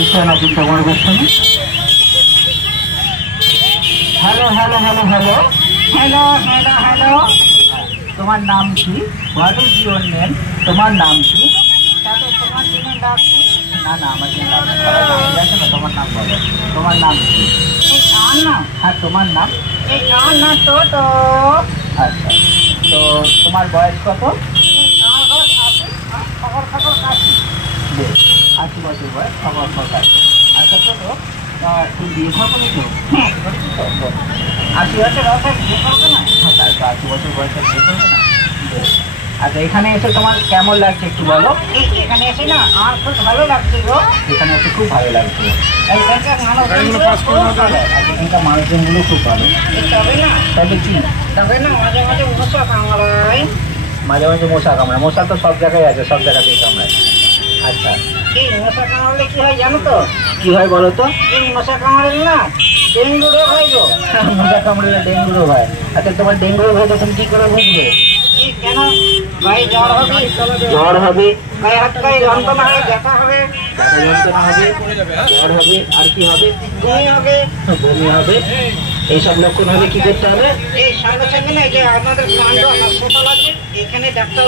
বিষয় নাকি তোমার সঙ্গে। Hello hello hello hello hello hello hello, তোমার নাম কি? What is your name? তোমার নাম কি? তোমার দিনের ডাক কি? না না, আমার দিন ডাক আছে না, তোমার নাম বলো। তোমার নাম কি? আমার নাম? হ্যাঁ, তোমার নাম? আমার নাম তো। আচ্ছা, তো তোমার বয়স কত? আমার বয়স 80 বছর বয়স, খবর কাশি। আচ্ছা, তো তুই বিয়ে করবি তো? হ্যাঁ, 80 বছর বয়সে বিয়ে করবে না? তাই তো, 80 বছর বয়সে বিয়ে করবে না? আচ্ছা, এখানে এসে তোমার কেমন লাগছে একটু বলো। এখানে এসে না আমার খুব ভালো লাগছে গো। এখানে এসে খুব ভালো লাগছে। এখানকার মানুষজনগুলো খুব ভালো। তবে না, তবে কি? তবে না, মাঝে মাঝে মশা কামড়ায়। মাঝে মাঝে মশা কামড়ায়? মশা তো সব জায়গায় আছে, সব জায়গাতেই কামড়ায়। আচ্ছা, এই মশা কামড়ালে কি হয় জানো তো? কি হয় বলো তো? এই মশা কামড়ালে না ডেঙ্গু রোগ হয় গো। মশা কামড়ালে ডেঙ্গু রোগ হয়? আচ্ছা, তোমার ডেঙ্গু রোগ হয়ে তুমি কি করে বুঝবে? কেন? গায়ে জ্বর হবে, জ্বর হবে, গায়ে হাত গায়ে যন্ত্রণা হবে, ব্যথা হবে, যন্ত্রণা হবে, জ্বর হবে, আর কি হবে? বমি হবে, বমি হবে। এইসব লক্ষণ হলে কি করতে হবে? এই সঙ্গে সঙ্গে না, যে আপনাদের কাণ্ড হাসপাতাল আছে, এখানে ডাক্তার